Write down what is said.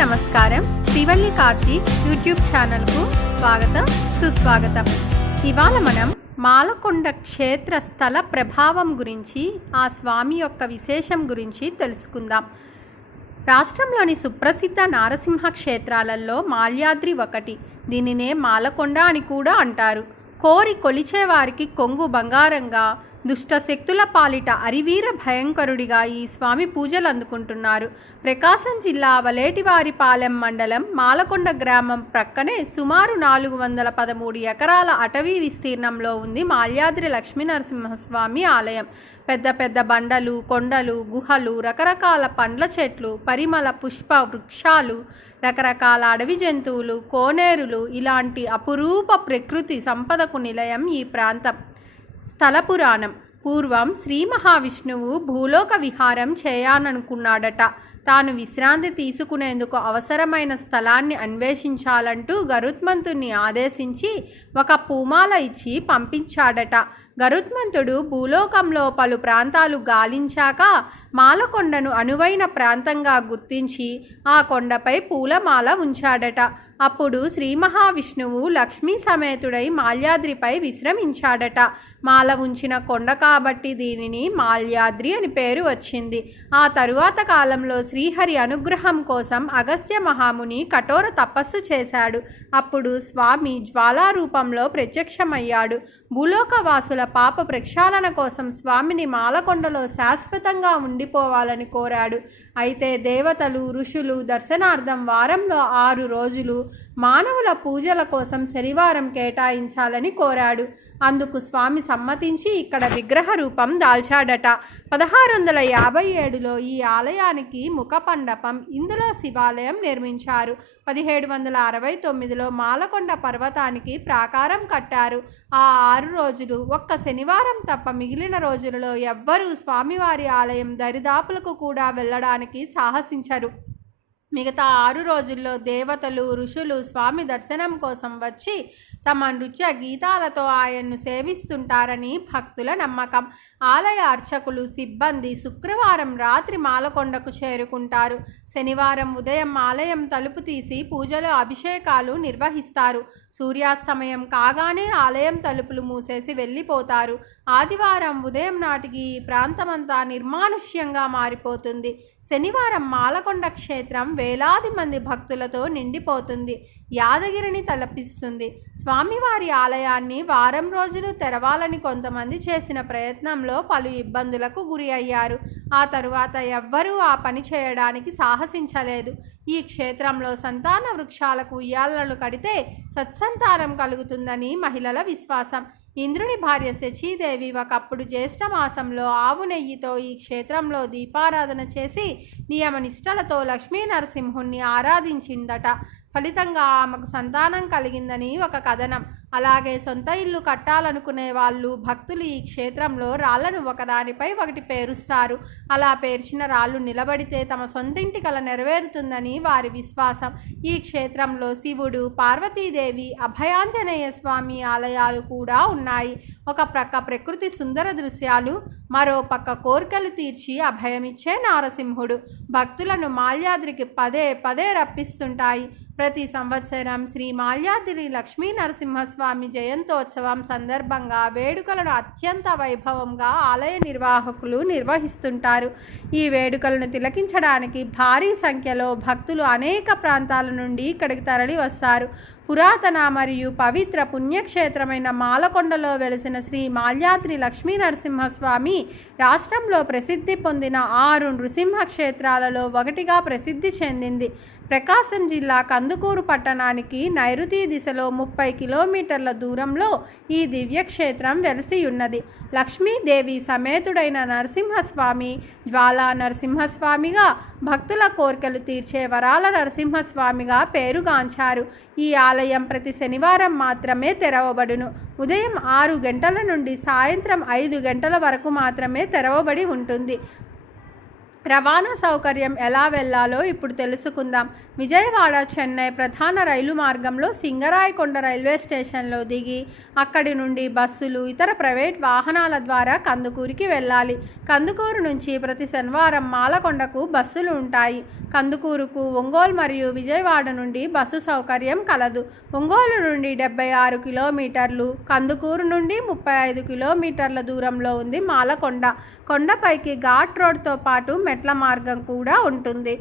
నమస్కారం. శ్రీవల్లి కార్తీక్ యూట్యూబ్ ఛానల్కు స్వాగతం సుస్వాగతం. ఇవాళ మనం మాలకొండ క్షేత్ర స్థల ప్రభావం గురించి ఆ స్వామి యొక్క విశేషం గురించి తెలుసుకుందాం. రాష్ట్రంలోని సుప్రసిద్ధ నారసింహ క్షేత్రాలలో మాల్యాద్రి ఒకటి. దీనినే మాలకొండ అని కూడా అంటారు. కోరి కొలిచేవారికి కొంగు బంగారంగా దుష్ట శక్తుల పాలిట అరివీర భయంకరుడిగా ఈ స్వామి పూజలు అందుకుంటున్నారు. ప్రకాశం జిల్లా వలేటివారిపాలెం మండలం మాలకొండ గ్రామం ప్రక్కనే సుమారు నాలుగు వందల పదమూడు ఎకరాల అటవీ విస్తీర్ణంలో ఉంది మాల్యాద్రి లక్ష్మీనరసింహస్వామి ఆలయం. పెద్ద పెద్ద బండలు కొండలు గుహలు రకరకాల పండ్ల చెట్లు పరిమళ పుష్ప వృక్షాలు రకరకాల అడవి జంతువులు కోనేరులు ఇలాంటి అపురూప ప్రకృతి సంపదకు నిలయం ఈ ప్రాంతం. స్థల పురాణం పూర్వం శ్రీ మహావిష్ణువు భూలోక విహారం చేయాలనుకున్నాడట. తాను విశ్రాంతి తీసుకునేందుకు అవసరమైన స్థలాన్ని అన్వేషించాలంటూ గరుత్మంతుణ్ణి ఆదేశించి ఒక పూమాల ఇచ్చి పంపించాడట. గరుత్మంతుడు భూలోకంలో పలు ప్రాంతాలు గాలించాక మాలకొండను అనువైన ప్రాంతంగా గుర్తించి ఆ కొండపై పూలమాల ఉంచాడట. అప్పుడు శ్రీ మహావిష్ణువు లక్ష్మీ సమేతుడై మాల్యాద్రిపై విశ్రమించాడట. మాల ఉంచిన కొండ కాబట్టి దీనిని మాల్యాద్రి అని పేరు వచ్చింది. ఆ తరువాత కాలంలో శ్రీహరి అనుగ్రహం కోసం అగస్త్య మహాముని కఠోర తపస్సు చేశాడు. అప్పుడు స్వామి జ్వాలా రూపంలో ప్రత్యక్షమయ్యాడు. భూలోకవాసుల పాప ప్రక్షాళన కోసం స్వామిని మాలకొండలో శాశ్వతంగా ఉండిపోవాలని కోరాడు. అయితే దేవతలు ఋషులు దర్శనార్థం వారంలో ఆరు రోజులు మానవుల పూజల కోసం శనివారం కేటాయించాలని కోరాడు. అందుకు స్వామి సమ్మతించి ఇక్కడ విగ్రహ రూపం దాల్చాడట. పదహారు వందల యాభై ఏడులో ఈ ఆలయానికి ముఖపండపం ఇందులో శివాలయం నిర్మించారు. పదిహేడు వందల అరవై తొమ్మిదిలో మాలకొండ పర్వతానికి ప్రాకారం కట్టారు. ఆ ఆరు రోజులు ఒక్క శనివారం తప్ప మిగిలిన రోజులలో ఎవ్వరూ స్వామివారి ఆలయం దరిదాపులకు కూడా వెళ్ళడానికి సాహసించరు. మిగతా ఆరు రోజుల్లో దేవతలు ఋషులు స్వామి దర్శనం కోసం వచ్చి తమ నృత్య గీతాలతో ఆయన్ను సేవిస్తుంటారని భక్తుల నమ్మకం. ఆలయ అర్చకులు సిబ్బంది శుక్రవారం రాత్రి మాలకొండకు చేరుకుంటారు. శనివారం ఉదయం ఆలయం తలుపు తీసి పూజలు అభిషేకాలు నిర్వహిస్తారు. సూర్యాస్తమయం కాగానే ఆలయం తలుపులు మూసేసి వెళ్ళిపోతారు. ఆదివారం ఉదయం నాటికి ఈ ప్రాంతమంతా నిర్మానుష్యంగా మారిపోతుంది. శనివారం మాలకొండ క్షేత్రం వేలాది మంది భక్తులతో నిండిపోతుంది యాదగిరిని తలపిస్తుంది. స్వామివారి ఆలయాన్ని వారం రోజులు తెరవాలని కొంతమంది చేసిన ప్రయత్నంలో పలు ఇబ్బందులకు గురి అయ్యారు. ఆ తరువాత ఎవ్వరూ ఆ పని చేయడానికి సాహసించలేదు. ఈ క్షేత్రంలో సంతాన వృక్షాలకు ఉయ్యాలను కడితే సత్సంతానం కలుగుతుందని మహిళల విశ్వాసం. ఇంద్రుని భార్య శచీదేవి ఒకప్పుడు జ్యేష్ఠ మాసంలో ఆవు నెయ్యితో ఈ క్షేత్రంలో దీపారాధన చేసి నియమనిష్టలతో లక్ష్మీ నరసింహుణ్ణి ఆరాధించిందట. ఫలితంగా ఆమెకు సంతానం కలిగిందని ఒక కథనం. అలాగే సొంత ఇల్లు కట్టాలనుకునే వాళ్ళు భక్తులు ఈ క్షేత్రంలో రాళ్ళను ఒకదానిపై ఒకటి పేరుస్తారు. అలా పేర్చిన రాళ్ళు నిలబడితే తమ సొంతింటి కల నెరవేరుతుందని వారి విశ్వాసం. ఈ క్షేత్రంలో శివుడు పార్వతీదేవి అభయాంజనేయ స్వామి ఆలయాలు కూడా ఉన్నాయి. ఒక ప్రక్క ప్రకృతి సుందర దృశ్యాలు మరో పక్క కోరికలు తీర్చి అభయమిచ్చే నారసింహుడు. భక్తులను మాల్యాద్రికి పదే పదే రప్పిస్తుంటాయి. ప్రతి సంవత్సరం శ్రీ మాల్యాద్రి లక్ష్మీ నరసింహస్వామి జయంతోత్సవం సందర్భంగా వేడుకలను అత్యంత వైభవంగా ఆలయ నిర్వాహకులు నిర్వహిస్తుంటారు. ఈ వేడుకలను తిలకించడానికి భారీ సంఖ్యలో భక్తులు అనేక ప్రాంతాల నుండి ఇక్కడికి తరలి వస్తారు పురాతన మరియు పవిత్ర పుణ్యక్షేత్రమైన మాలకొండలో వెలిసిన శ్రీ మాల్యాద్రి లక్ష్మీ నరసింహస్వామి రాష్ట్రంలో ప్రసిద్ధి పొందిన ఆరు నృసింహ క్షేత్రాలలో ఒకటిగా ప్రసిద్ధి చెందింది. ప్రకాశం జిల్లా కందుకూరు పట్టణానికి నైరుతి దిశలో ముప్పై కిలోమీటర్ల దూరంలో ఈ దివ్యక్షేత్రం వెలిసి ఉన్నది లక్ష్మీదేవి సమేతుడైన నరసింహస్వామి జ్వాలా నరసింహస్వామిగా భక్తుల కోరికలు తీర్చే వరాల నరసింహస్వామిగా పేరుగాంచారు. ఈ ఆలయం ప్రతి శనివారం మాత్రమే తెరవబడును. ఉదయం ఆరు గంటల నుండి సాయంత్రం ఐదు గంటల వరకు మాత్రమే తెరవబడి ఉంటుంది. రవాణా సౌకర్యం ఎలా వెళ్ళాలో ఇప్పుడు తెలుసుకుందాం. విజయవాడ చెన్నై ప్రధాన రైలు మార్గంలో సింగరాయకొండ రైల్వే స్టేషన్లో దిగి అక్కడి నుండి బస్సులు ఇతర ప్రైవేట్ వాహనాల ద్వారా కందుకూరికి వెళ్ళాలి. కందుకూరు నుంచి ప్రతి శనివారం మాలకొండకు బస్సులు ఉంటాయి. కందుకూరుకు ఒంగోలు మరియు విజయవాడ నుండి బస్సు సౌకర్యం కలదు. ఒంగోలు నుండి డెబ్బై ఆరు కిలోమీటర్లు కందుకూరు నుండి ముప్పై ఐదు కిలోమీటర్ల దూరంలో ఉంది మాలకొండ. కొండపైకి ఘాట్ రోడ్తో పాటు మెట్ల మార్గం కూడా ఉంటుంది.